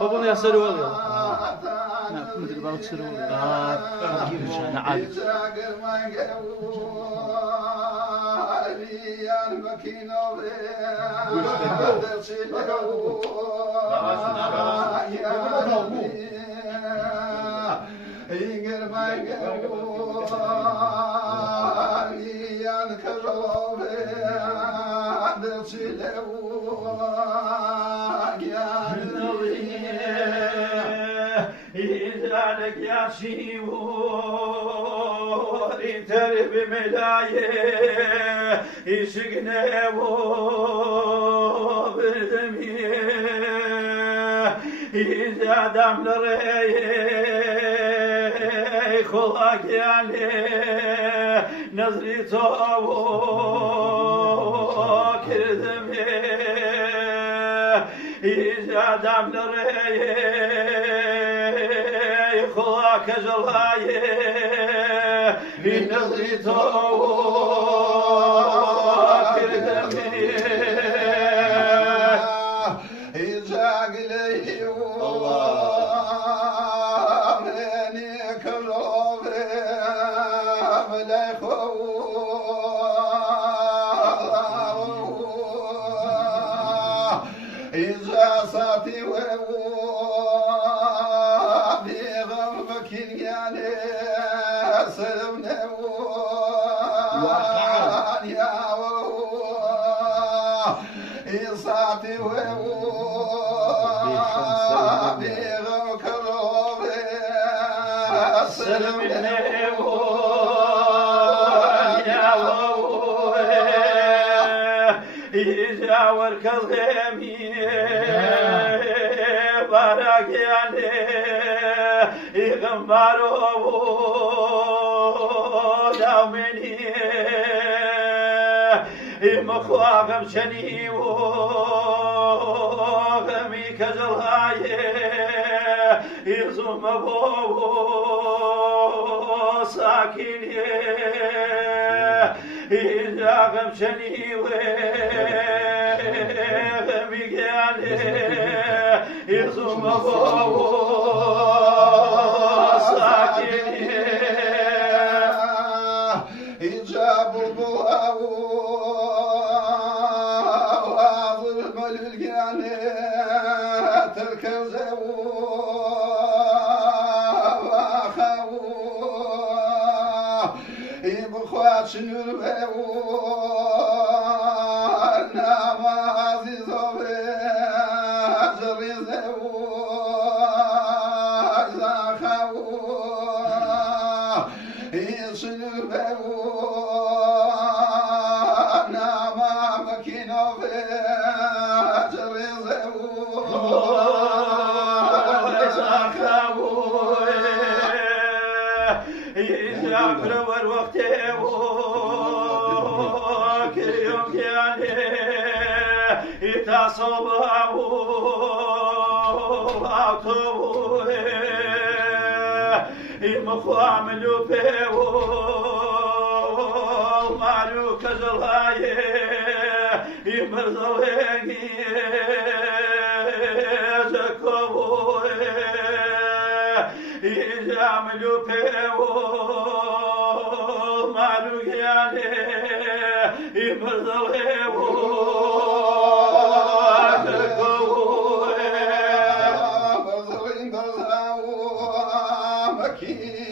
بابا يا سرور لا مدري بابا سرور كيف أنا عارف لك يا شيور ترب ملايه يشقنا وبدميه إذا دام لريه خلاك عليه نظري توك دميه إذا دام لريه خلاك جلايه نظري توك دميه إذا قليه إذا صاتي وفي غمك يعني سلمنا يا صاتي وفي غمك سلمنا يجاور كالغيمي بارك يعني يغمبارو داومني مخواغم شني وغمي كجلهاي يزوم ابو ساكني إذا غمشني وغمي قالي يصوم أبوه ساكني إجاب البواء وظلم للقاني تركزه يبخوات شنو يقرب الوقت كل يوم يعني يتصب أو مخوام لوبه مالو كزلاي يمرزوي زكوه يعملوا بيو مالو يعني يمرزوي برزوين برزاو مكين